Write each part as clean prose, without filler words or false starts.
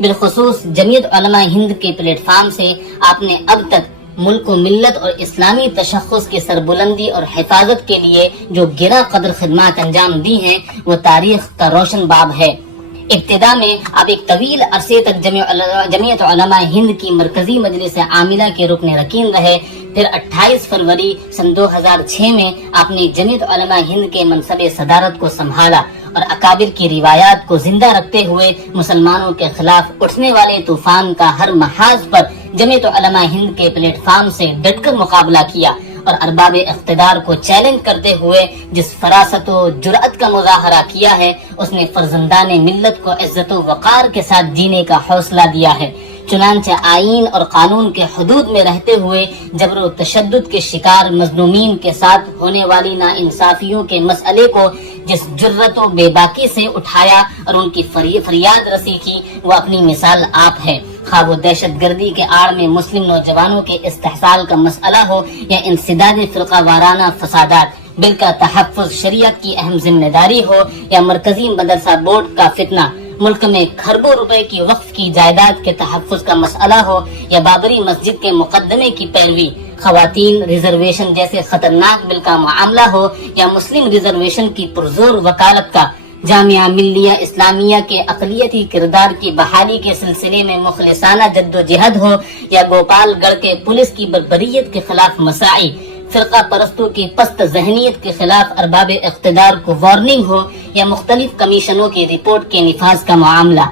بالخصوص جمعیت علماء ہند کے پلیٹ فارم سے آپ نے اب تک ملک و ملت اور اسلامی تشخص کی سربلندی اور حفاظت کے لیے جو گراں قدر خدمات انجام دی ہیں وہ تاریخ کا روشن باب ہے۔ ابتدا میں آپ ایک طویل عرصے تک جمعیت علماء ہند کی مرکزی مجلس عاملہ کے رکن رکین رہے، پھر 28 فروری سن 2006 میں آپ نے جمعیت علماء ہند کے منصب صدارت کو سنبھالا اور اکابر کی روایات کو زندہ رکھتے ہوئے مسلمانوں کے خلاف اٹھنے والے طوفان کا ہر محاذ پر جمعیت علماء ہند کے پلیٹ فارم سے ڈٹ کر مقابلہ کیا اور ارباب اقتدار کو چیلنج کرتے ہوئے جس فراست و جرأت کا مظاہرہ کیا ہے، اس نے فرزندان ملت کو عزت و وقار کے ساتھ جینے کا حوصلہ دیا ہے۔ چنانچہ آئین اور قانون کے حدود میں رہتے ہوئے جبر و تشدد کے شکار مظلومین کے ساتھ ہونے والی ناانصافیوں کے مسئلے کو جس جرأت و بے باکی سے اٹھایا اور ان کی فریاد رسی کی، وہ اپنی مثال آپ ہے۔ خواہ وہ دہشت گردی کے آڑ میں مسلم نوجوانوں کے استحصال کا مسئلہ ہو یا انسداد فرقہ وارانہ فسادات، بل کا تحفظ شریعت کی اہم ذمہ داری ہو یا مرکزی مدرسہ بورڈ کا فتنہ، ملک میں کھربوں روپے کی وقف کی جائیداد کے تحفظ کا مسئلہ ہو یا بابری مسجد کے مقدمے کی پیروی، خواتین ریزرویشن جیسے خطرناک بل کا معاملہ ہو یا مسلم ریزرویشن کی پرزور وکالت کا، جامعہ ملیہ اسلامیہ کے اقلیتی کردار کی بحالی کے سلسلے میں مخلصانہ جد و جہد ہو یا گوپال گڑھ کے پولیس کی بربریت کے خلاف مساعی، فرقہ پرستوں کی پست ذہنیت کے خلاف ارباب اقتدار کو وارننگ ہو یا مختلف کمیشنوں کی رپورٹ کے نفاذ کا معاملہ،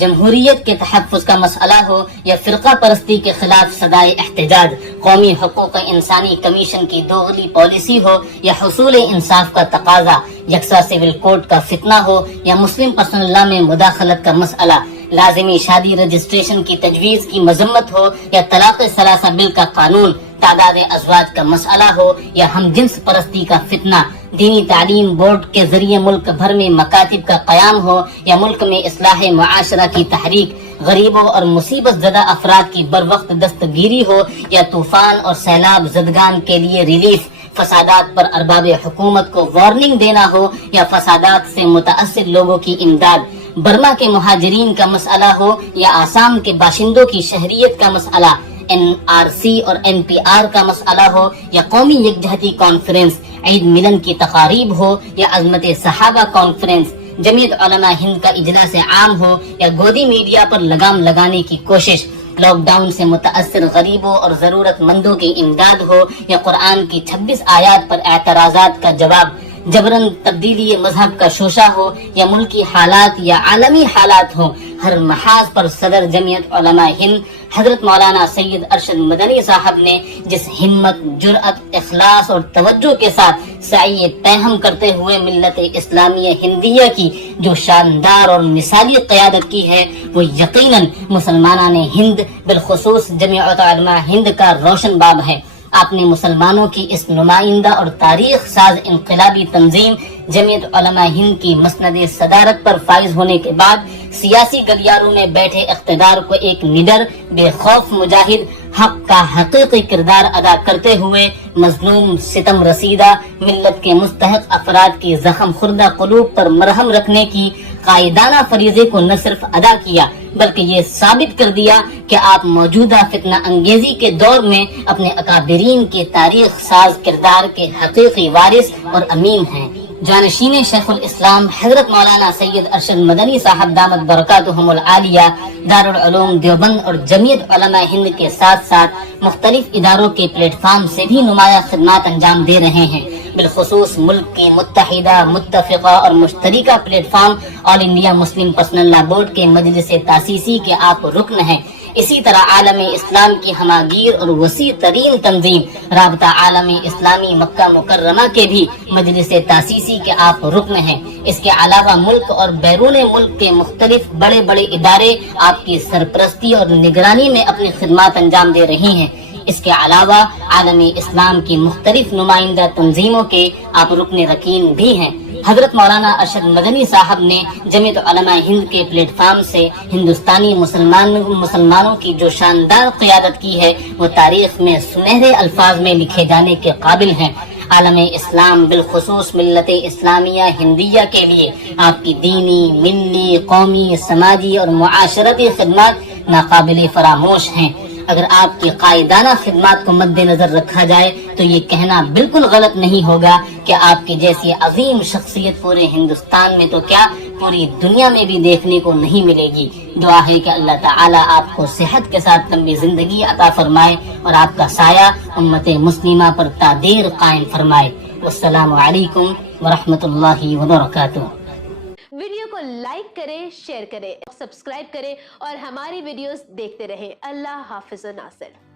جمہوریت کے تحفظ کا مسئلہ ہو یا فرقہ پرستی کے خلاف صدائے احتجاج، قومی حقوق انسانی کمیشن کی دوغلی پالیسی ہو یا حصول انصاف کا تقاضا، یکساں سول کوڈ کا فتنہ ہو یا مسلم پرسنل لا میں مداخلت کا مسئلہ، لازمی شادی رجسٹریشن کی تجویز کی مذمت ہو یا طلاق ثلاثہ بل کا قانون، تعداد ازواج کا مسئلہ ہو یا ہم جنس پرستی کا فتنہ، دینی تعلیم بورڈ کے ذریعے ملک بھر میں مکاتب کا قیام ہو یا ملک میں اصلاح معاشرہ کی تحریک، غریبوں اور مصیبت زدہ افراد کی بروقت دستگیری ہو یا طوفان اور سیلاب زدگان کے لیے ریلیف، فسادات پر ارباب حکومت کو وارننگ دینا ہو یا فسادات سے متاثر لوگوں کی امداد، برما کے مہاجرین کا مسئلہ ہو یا آسام کے باشندوں کی شہریت کا مسئلہ، NRC اور NPR کا مسئلہ ہو یا قومی یکجہتی کانفرنس، عید ملن کی تقاریب ہو یا عظمت صحابہ کانفرنس، جمعیت علماء ہند کا اجلاس عام ہو یا گودی میڈیا پر لگام لگانے کی کوشش، لاک ڈاؤن سے متاثر غریبوں اور ضرورت مندوں کی امداد ہو یا قرآن کی 26 آیات پر اعتراضات کا جواب، جبرن تبدیلی مذہب کا شوشہ ہو یا ملکی حالات یا عالمی حالات ہوں، ہر محاذ پر صدر جمعیت علماء ہند حضرت مولانا سید ارشد مدنی صاحب نے جس ہمت، جرأت، اخلاص اور توجہ کے ساتھ سعی پیہم کرتے ہوئے ملت اسلامیہ ہندیہ کی جو شاندار اور مثالی قیادت کی ہے، وہ یقیناً مسلمانان ہند بالخصوص جمعیت علماء ہند کا روشن باب ہے۔ آپ نے مسلمانوں کی اس نمائندہ اور تاریخ ساز انقلابی تنظیم جمعیت علماء ہند کی مسند صدارت پر فائز ہونے کے بعد سیاسی گلیاروں میں بیٹھے اقتدار کو ایک نڈر، بے خوف مجاہد، حق کا حقیقی کردار ادا کرتے ہوئے مظلوم، ستم رسیدہ ملت کے مستحق افراد کی زخم خوردہ قلوب پر مرہم رکھنے کی قائدانہ فریضے کو نہ صرف ادا کیا بلکہ یہ ثابت کر دیا کہ آپ موجودہ فتنہ انگیزی کے دور میں اپنے اکابرین کے تاریخ ساز کردار کے حقیقی وارث اور امین ہیں۔ جانشین شیخ الاسلام حضرت مولانا سید ارشد مدنی صاحب دامت برکاتہم العالیہ دارالعلوم دیوبند اور جمعیت علماء ہند کے ساتھ ساتھ مختلف اداروں کے پلیٹ فارم سے بھی نمایاں خدمات انجام دے رہے ہیں، بالخصوص ملک کی متحدہ، متفقہ اور مشترکہ پلیٹ فارم آل انڈیا مسلم پرسنل لا بورڈ کے مجلس تاسیسی کے آپ رکن ہیں۔ اسی طرح عالم اسلام کی ہماگیر اور وسیع ترین تنظیم رابطہ عالم اسلامی مکہ مکرمہ کے بھی مجلس تاسیسی کے آپ رکن ہیں۔ اس کے علاوہ ملک اور بیرون ملک کے مختلف بڑے بڑے ادارے آپ کی سرپرستی اور نگرانی میں اپنی خدمات انجام دے رہی ہیں۔ اس کے علاوہ عالم اسلام کی مختلف نمائندہ تنظیموں کے آپ رکن رکین بھی ہیں۔ حضرت مولانا ارشد مدنی صاحب نے جمعیت علماء ہند کے پلیٹ فارم سے ہندوستانی مسلمانوں کی جو شاندار قیادت کی ہے وہ تاریخ میں سنہرے الفاظ میں لکھے جانے کے قابل ہیں۔ عالم اسلام بالخصوص ملت اسلامیہ ہندیہ کے لیے آپ کی دینی، ملی، قومی، سماجی اور معاشرتی خدمات ناقابل فراموش ہیں۔ اگر آپ کی قائدانہ خدمات کو مد نظر رکھا جائے تو یہ کہنا بالکل غلط نہیں ہوگا کہ آپ کی جیسی عظیم شخصیت پورے ہندوستان میں تو کیا پوری دنیا میں بھی دیکھنے کو نہیں ملے گی۔ دعا ہے کہ اللہ تعالیٰ آپ کو صحت کے ساتھ لمبی زندگی عطا فرمائے اور آپ کا سایہ امت مسلمہ پر تا دیر قائم فرمائے۔ والسلام علیکم ورحمۃ اللہ وبرکاتہ۔ ویڈیو کو لائک کریں، شیئر کریں، سبسکرائب کریں اور ہماری ویڈیوز دیکھتے رہیں۔ اللہ حافظ و ناصر۔